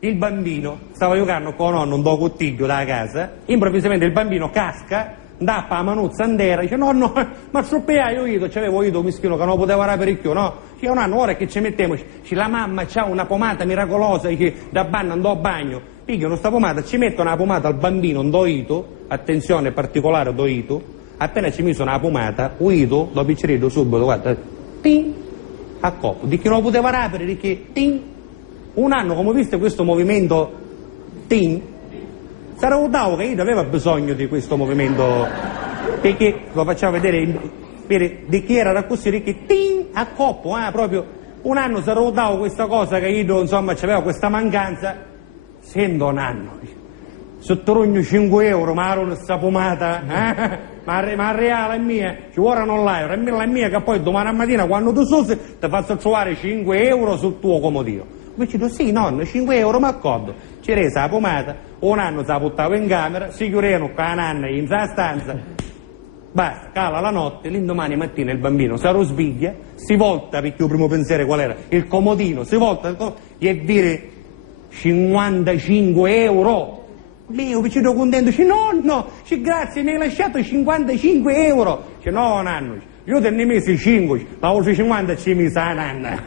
il bambino stava giocando con nonno un do cottiglio da casa, improvvisamente il bambino casca, dappa la manuzza andera, dice nonno, ma io ido, c'avevo ido mischino che non poteva fare parecchio, no? Dice un anno, ora che ci mettiamo, la mamma c'ha una pomata miracolosa che da banno andò a bagno, pigliano sta pomata, ci mettono la pomata al bambino, doito, attenzione particolare doito, appena ci misero la pomata, uito, lo piccerito subito, guarda, ting, a coppo, di chi non poteva rapere, di chi, ting, un anno, come viste questo movimento, ting, sarà un che io aveva bisogno di questo movimento, perché lo facciamo vedere, di chi era da così, di chi, ting, a coppo, proprio, un anno sarà un questa cosa che io, insomma, c'aveva questa mancanza, sento un anno, sottorogno 5 euro, ma non sta pomata, ma reale è mia, ci vorranno l'euro, è mia che poi domani mattina quando tu susi ti faccio trovare 5 euro sul tuo comodino. Invece tu sì, nonno, 5 euro mi accordo, ci resa la pomata, un anno si la buttava in camera, si chiudevano con la nanna in sa stanza, basta, cala la notte, l'indomani mattina il bambino si risveglia, si volta, perché il primo pensiero qual era? Il comodino, si volta e dire 55 euro. Io vicino contento, dice nonno, grazie, mi hai lasciato 55 euro. Dice no nanno, io te ne ho messi 5, ma oltre 50 ci mi sa nanna.